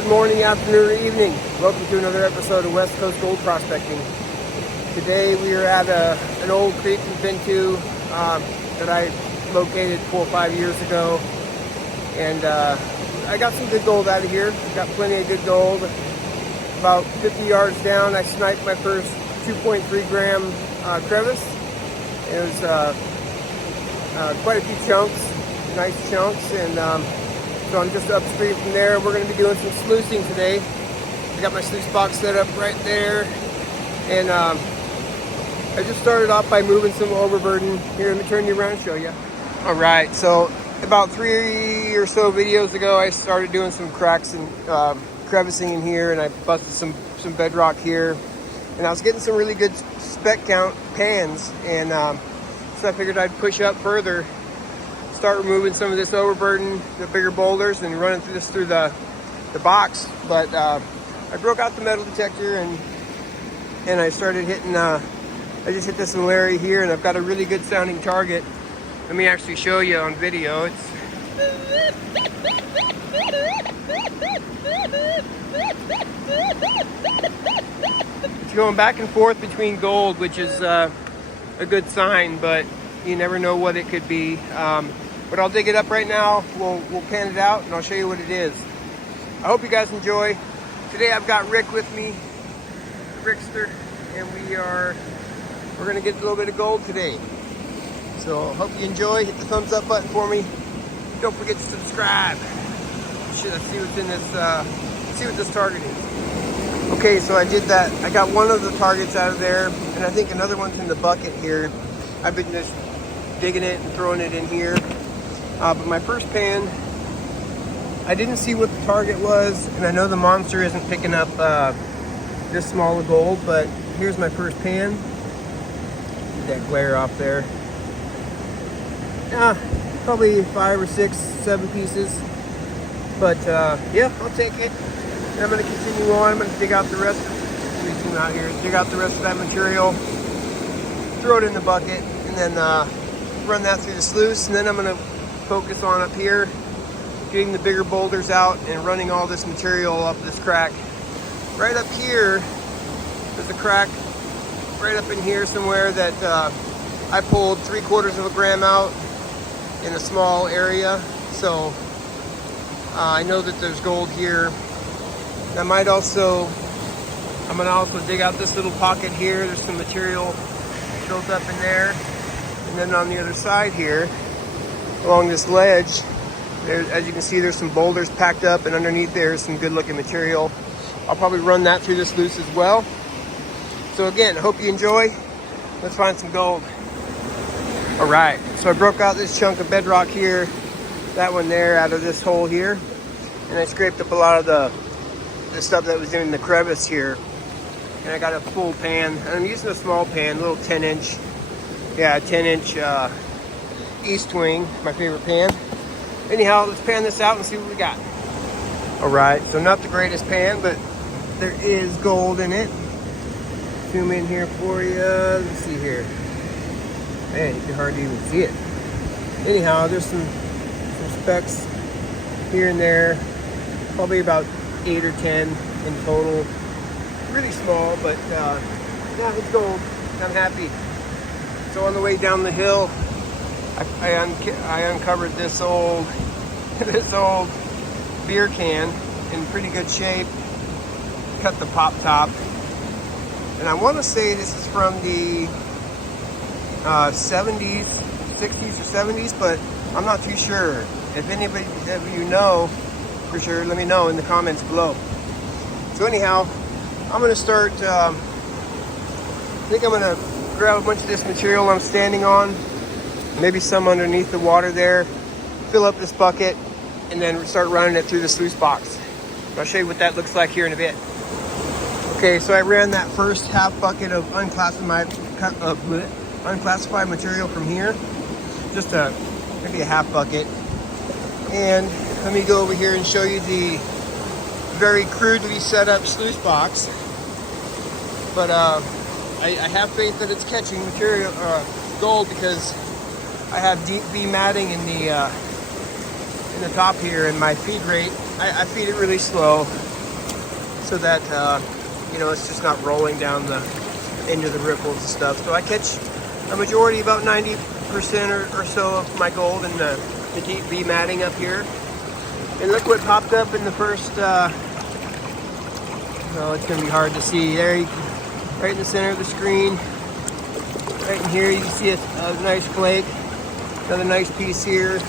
good morning, afternoon, or evening. Welcome to another episode of West Coast Gold Prospecting. Today we are at an old creek we've been to that I located 4 or 5 years ago. And I got some good gold out of here. Got plenty of good gold. About 50 yards down, I sniped my first 2.3 gram crevice. It was quite a few chunks, nice chunks, and so I'm just upstream from there. We're going to be doing some sluicing today. I got my sluice box set up right there, and I just started off by moving some overburden. Here, let me turn you around and show you. All right, so about 3 or so videos ago, I started doing some cracks and crevicing in here, and I busted some bedrock here, and I was getting some really good speck count pans, and so I figured I'd push up further, start removing some of this overburden, the bigger boulders, and running through the box. But I broke out the metal detector and I started hitting, I just hit this similarity here, and I've got a really good sounding target. Let me actually show you on video. It's going back and forth between gold, which is a good sign, but you never know what it could be. But I'll dig it up right now. We'll pan it out, and I'll show you what it is. I hope you guys enjoy. Today I've got Rick with me, Rickster, and we're gonna get a little bit of gold today. So hope you enjoy. Hit the thumbs up button for me. Don't forget to subscribe. Should I see what's in this? See what this target is. Okay, so I did that. I got one of the targets out of there, and I think another one's in the bucket here. I've been just digging it and throwing it in here. But my first pan, I didn't see what the target was, and I know the monster isn't picking up this small of gold, but here's my first pan. Get that glare off there. Probably 5 or 6, 7 pieces. But yeah, I'll take it. And I'm gonna continue on. I'm gonna dig out the rest of, let me zoom out here, dig out the rest of that material, throw it in the bucket, and then run that through the sluice. And then I'm gonna focus on up here, getting the bigger boulders out and running all this material up this crack. Right up here, there's a crack right up in here somewhere that I pulled 3/4 gram out in a small area. So I know that there's gold here. I'm gonna also dig out this little pocket here. There's some material built up in there. And then on the other side here, along this ledge, as you can see, there's some boulders packed up, and underneath there's some good looking material. I'll probably run that through this sluice as well. So again, I hope you enjoy. Let's find some gold. All right, so I broke out this chunk of bedrock here, that one there, out of this hole here, and I scraped up a lot of the stuff that was in the crevice here, and I got a full pan. And I'm using a small pan, a little 10-inch, 10-inch East Wing, my favorite pan. Anyhow, let's pan this out and see what we got. All right, so not the greatest pan, but there is gold in it. Zoom in here for you. Let's see here. Man, you can hardly even see it. Anyhow, there's some specks here and there, probably about 8 or 10 in total. Really small, but yeah, it's gold. I'm happy. So on the way down the hill, I uncovered this old beer can in pretty good shape. Cut the pop top, and I want to say this is from the 70s, 60s or 70s, but I'm not too sure. If anybody of you know for sure, let me know in the comments below. So anyhow, I'm going to start, I think I'm going to grab a bunch of this material I'm standing on, maybe some underneath the water there, fill up this bucket, and then start running it through the sluice box. I'll show you what that looks like here in a bit. Okay, so I ran that first half bucket of unclassified material from here, just maybe a half bucket. And let me go over here and show you the very crudely set up sluice box. But I have faith that it's catching material, gold, because I have deep V matting in the top here, and my feed rate, I feed it really slow. so that you know, it's just not rolling down into the riffles and stuff. So I catch a majority, about 90% or so of my gold in the deep V matting up here. And look what popped up in the first, oh, it's gonna be hard to see. There, right in the center of the screen, right in here, you can see a nice flake. Another nice piece here.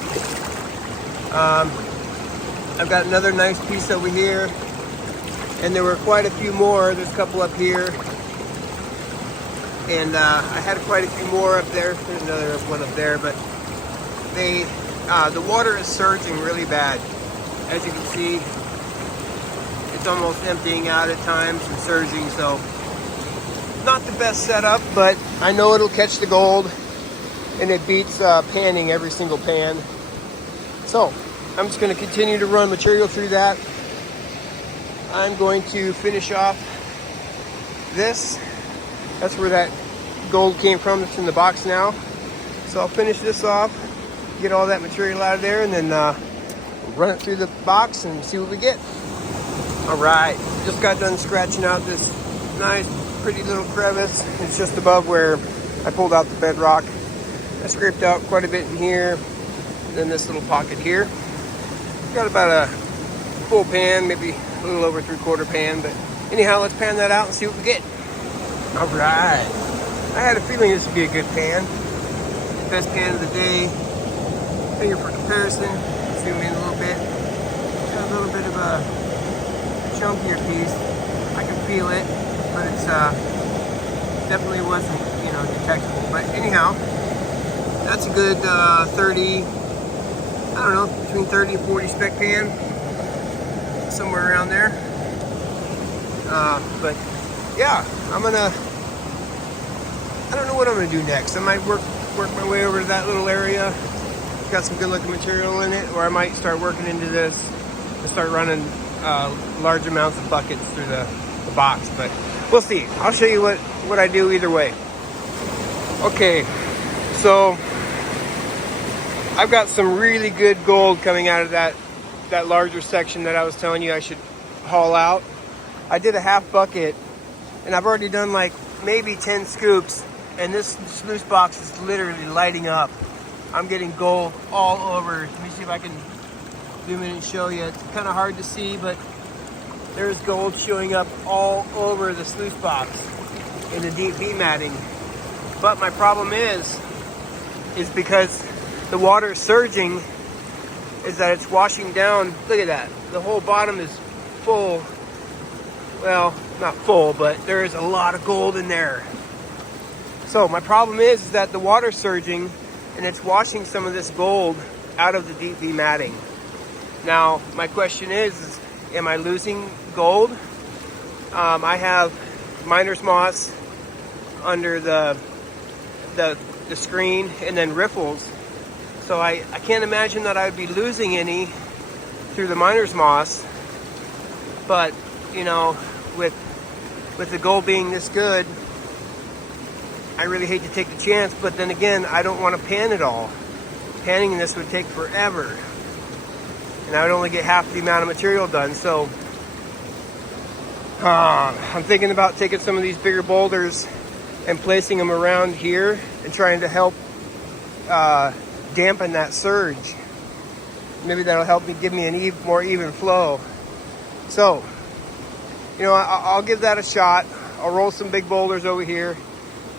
I've got another nice piece over here. And there were quite a few more. There's a couple up here. And I had quite a few more up there. There's another one up there, but the water is surging really bad. As you can see, it's almost emptying out at times and surging, so not the best setup, but I know it'll catch the gold, and it beats panning every single pan. So I'm just going to continue to run material through that. I'm going to finish off this. That's where that gold came from. It's in the box now. So I'll finish this off, get all that material out of there, and then run it through the box and see what we get. All right, just got done scratching out this nice, pretty little crevice. It's just above where I pulled out the bedrock. I scraped out quite a bit in here, and then this little pocket here. Got about a full pan, maybe a little over 3/4 pan, but anyhow, let's pan that out and see what we get. All right, I had a feeling this would be a good pan. Best pan of the day. Figure for comparison, zoom in a little bit. Got a little bit of a chunkier piece. I can feel it, but it's definitely wasn't, you know, detectable. But anyhow, that's a good 30, I don't know, between 30 and 40 spec pan, somewhere around there. But yeah, I don't know what I'm gonna do next. I might work my way over to that little area. Got some good looking material in it, or I might start working into this and start running large amounts of buckets through the box, but we'll see. I'll show you what I do either way. Okay, so I've got some really good gold coming out of that larger section that I was telling you I should haul out. I did a half bucket, and I've already done like maybe 10 scoops, and this sluice box is literally lighting up. I'm getting gold all over. Let me see if I can zoom in and show you. It's kind of hard to see, but there's gold showing up all over the sluice box in the deep V matting. But my problem is because the water is surging, is that it's washing down. Look at that. The whole bottom is full. Well, not full, but there is a lot of gold in there. So my problem is that the water's surging and it's washing some of this gold out of the deep V matting. Now, my question is am I losing gold? I have miner's moss under the screen and then riffles. So I can't imagine that I would be losing any through the miner's moss. But, you know, with the gold being this good, I really hate to take the chance, but then again, I don't want to pan it all. Panning this would take forever, and I would only get half the amount of material done. So I'm thinking about taking some of these bigger boulders and placing them around here and trying to help dampen that surge. Maybe that'll help me, give me an more even flow. So, you know, I'll give that a shot. I'll roll some big boulders over here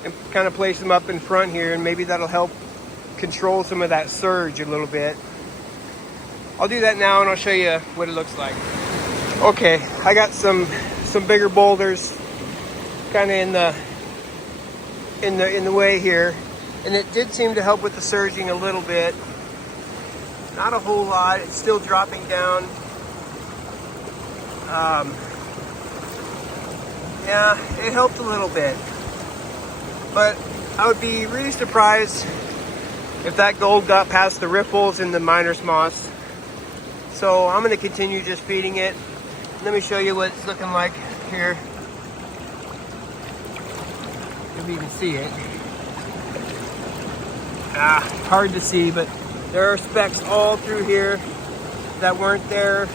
and kind of place them up in front here, and maybe that'll help control some of that surge a little bit. I'll do that now and I'll show you what it looks like. Okay, I got some bigger boulders kind of in the way here, and it did seem to help with the surging a little bit. Not a whole lot. It's still dropping down. Yeah, it helped a little bit. But I would be really surprised if that gold got past the riffles and the miner's moss. So I'm going to continue just feeding it. Let me show you what it's looking like here. If you can see it. Hard to see, but there are specks all through here that weren't there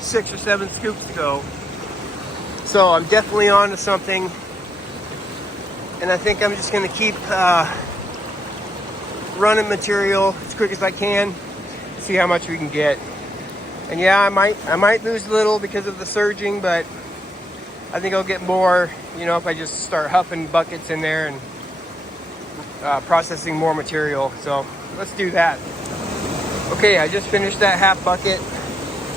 6 or 7 scoops ago. So I'm definitely on to something. And I think I'm just gonna keep running material as quick as I can, see how much we can get. And yeah, I might lose a little because of the surging, but I think I'll get more, you know, if I just start huffing buckets in there and processing more material. So let's do that. Okay, I just finished that half bucket,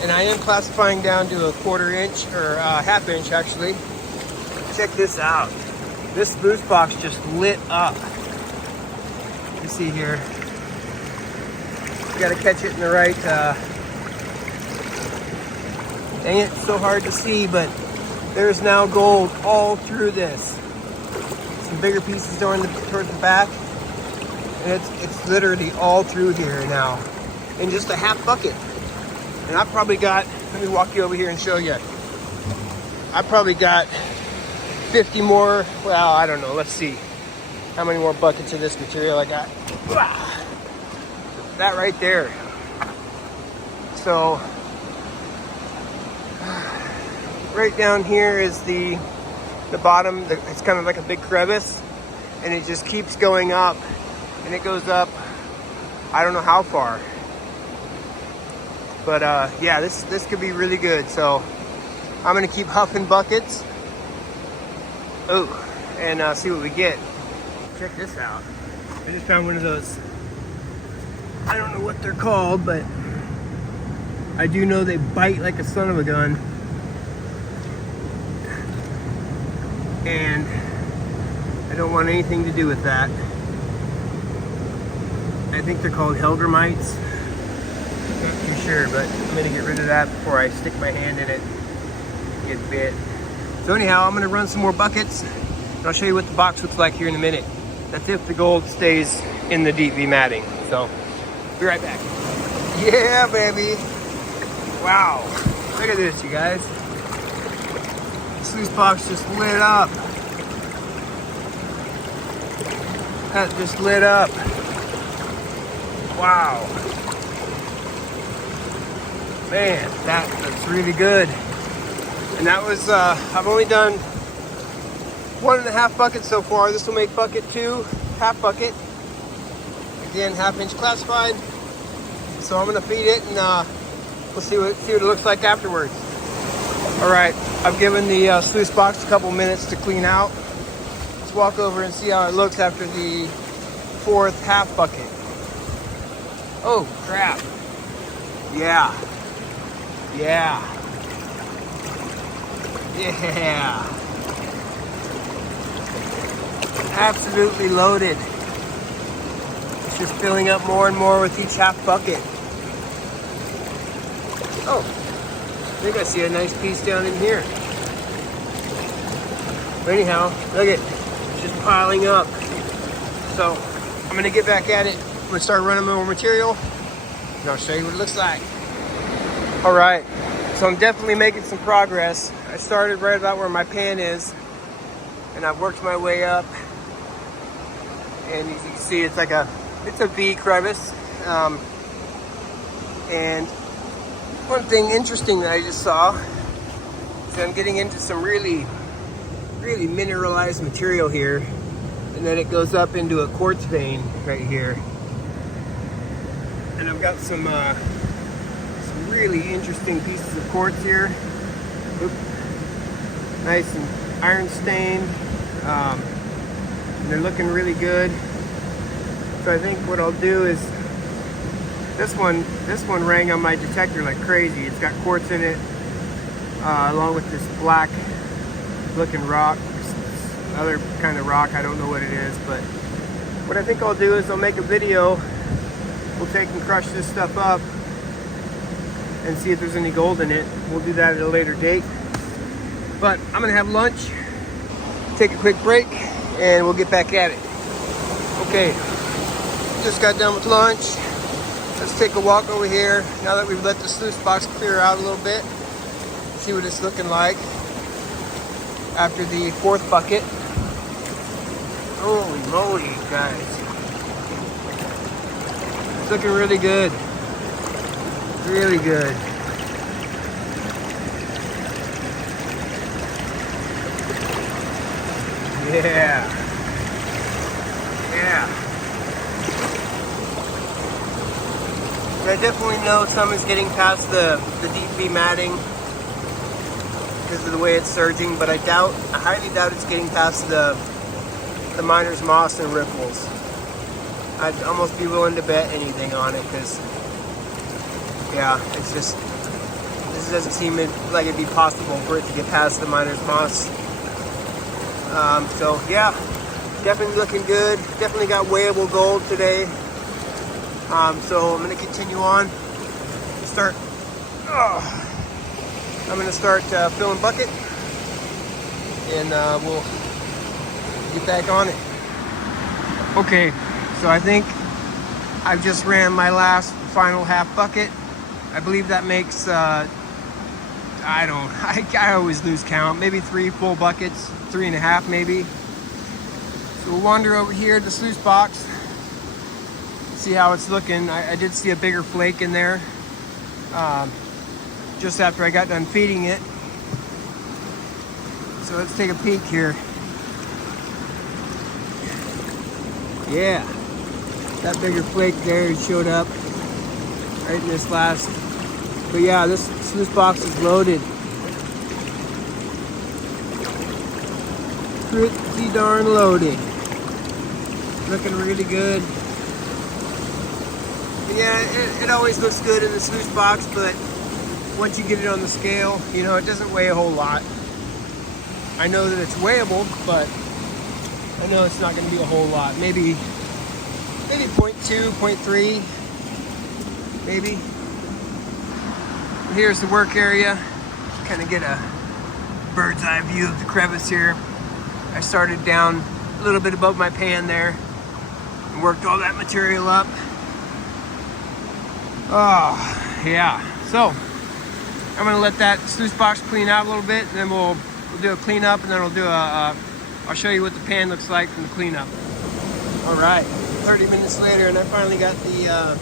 and I am classifying down to a 1/4 inch, or half inch actually. Check this out. This sluice box just lit up. You see here. You gotta catch it in the right, dang it, it's so hard to see, but there's now gold all through this. Some bigger pieces towards the back. And it's literally all through here now. In just a half bucket. And I've probably got, let me walk you over here and show you. I've probably got 50 more, well, I don't know, let's see how many more buckets of this material I got. That right there. So, right down here is the bottom, it's kind of like a big crevice, and it just keeps going up, and it goes up, I don't know how far. But yeah, this could be really good. So I'm gonna keep huffing buckets. Oh, and see what we get. Check this out. I just found one of those, I don't know what they're called, but I do know they bite like a son of a gun. And I don't want anything to do with that. I think they're called Helgramites. Not too sure, but I'm gonna get rid of that before I stick my hand in it and get bit. So anyhow, I'm gonna run some more buckets, and I'll show you what the box looks like here in a minute. That's if the gold stays in the deep V matting. So, be right back. Yeah, baby. Wow. Look at this, you guys. The sluice box just lit up. That just lit up. Wow. Man, that's really good. And that was, I've only done 1.5 buckets so far. This will make bucket 2, half bucket. Again, 1/2 inch classified. So I'm gonna feed it, and we'll see what it looks like afterwards. All right, I've given the sluice box a couple minutes to clean out. Let's walk over and see how it looks after the 4th half bucket. Oh, crap. Yeah. Yeah. Yeah. Absolutely loaded. It's just filling up more and more with each half bucket. Oh, I think I see a nice piece down in here. But anyhow, look at it, it's just piling up. So I'm gonna get back at it. I'm gonna start running more material, and I'll show you what it looks like. All right, so I'm definitely making some progress. I started right about where my pan is, and I've worked my way up. And as you can see, it's a V crevice. And one thing interesting that I just saw is I'm getting into some really, really mineralized material here, and then it goes up into a quartz vein right here. And I've got some really interesting pieces of quartz here. Oop. Nice and iron stained. And they're looking really good. So I think what I'll do is this one rang on my detector like crazy. It's got quartz in it, along with this black looking rock, other kind of rock. I don't know what it is, but what I think I'll do is I'll make a video. We'll take and crush this stuff up and see if there's any gold in it. We'll do that at a later date. But I'm gonna have lunch, take a quick break, and we'll get back at it. Okay, just got done with lunch. Let's take a walk over here now that we've let the sluice box clear out a little bit. See what it's looking like after the 4th bucket. Holy moly, guys. It's looking really good. Really good. Yeah. Yeah. I definitely know some is getting past the deep V matting because of the way it's surging, but I highly doubt it's getting past the miner's moss and ripples. I'd almost be willing to bet anything on it because, yeah, it's just, this doesn't seem like it'd be possible for it to get past the miner's moss. So yeah, definitely looking good. Definitely got weighable gold today. So I'm gonna continue on. I'm gonna start filling bucket, and we'll get back on it. Okay, so I think I've just ran my last final half bucket. I believe that makes I always lose count. Maybe 3 full buckets, 3.5 maybe. So we'll wander over here to the sluice box, see how it's looking. I did see a bigger flake in there just after I got done feeding it. So let's take a peek here. Yeah, that bigger flake there showed up right in this last. But yeah, this box is loaded. Pretty darn loaded. Looking really good. But yeah, it always looks good in the sluice box, but once you get it on the scale, you know, it doesn't weigh a whole lot. I know that it's weighable, but I know it's not going to be a whole lot. Maybe 0.2, 0.3, maybe. Here's the work area. Kind of get a bird's eye view of the crevice here. I started down a little bit above my pan there and worked all that material up. Oh, yeah. So I'm gonna let that sluice box clean out a little bit, and then we'll do a cleanup, and then we'll do I'll show you what the pan looks like from the cleanup. All right, 30 minutes later, and I finally got the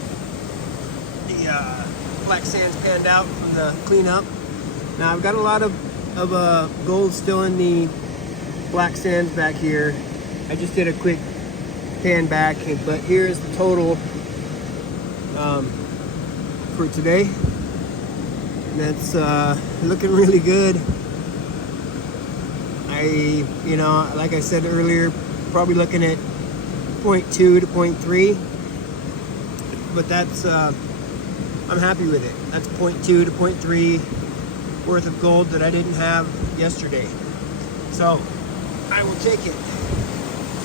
black sands panned out from the cleanup. Now I've got a lot of gold still in the black sands back here. I just did a quick pan back, but here's the total for today. And that's looking really good. You know, like I said earlier, probably looking at 0.2 to 0.3, but that's I'm happy with it. That's 0.2 to 0.3 worth of gold that I didn't have yesterday. So I will take it.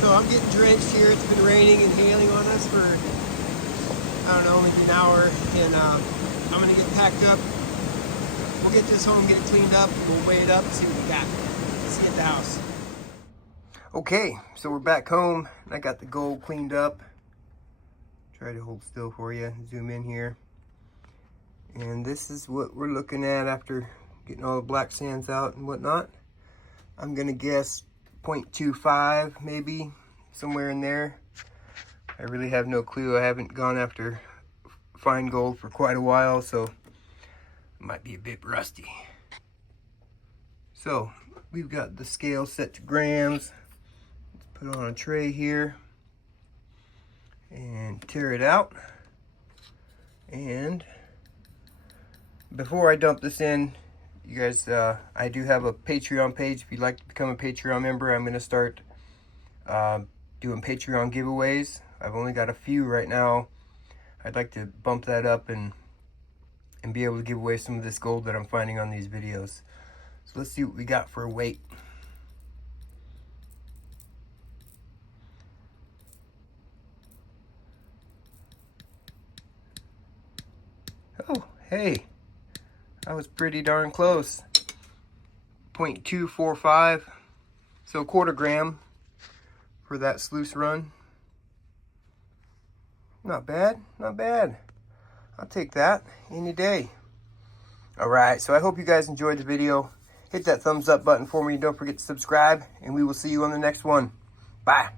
So I'm getting drenched here. It's been raining and hailing on us for, I don't know, maybe an hour. And I'm gonna get packed up. We'll get this home, get it cleaned up, and we'll weigh it up and see what we got. Let's get the house. Okay, so we're back home. I got the gold cleaned up. Try to hold still for you, zoom in here. And this is what we're looking at after getting all the black sands out and whatnot. I'm gonna guess 0.25, maybe, somewhere in there. I really have no clue. I haven't gone after fine gold for quite a while, so it might be a bit rusty. So we've got the scale set to grams. Let's put it on a tray here and tear it out. And before I dump this in, you guys, I do have a Patreon page. If you'd like to become a Patreon member, I'm going to start doing Patreon giveaways. I've only got a few right now. I'd like to bump that up and be able to give away some of this gold that I'm finding on these videos. So let's see what we got for a weight. Oh, hey. That was pretty darn close. 0.245, so 1/4 gram for that sluice run. Not bad, not bad. I'll take that any day. All right, so I hope you guys enjoyed the video. Hit that thumbs up button for me. Don't forget to subscribe, and we will see you on the next one. Bye.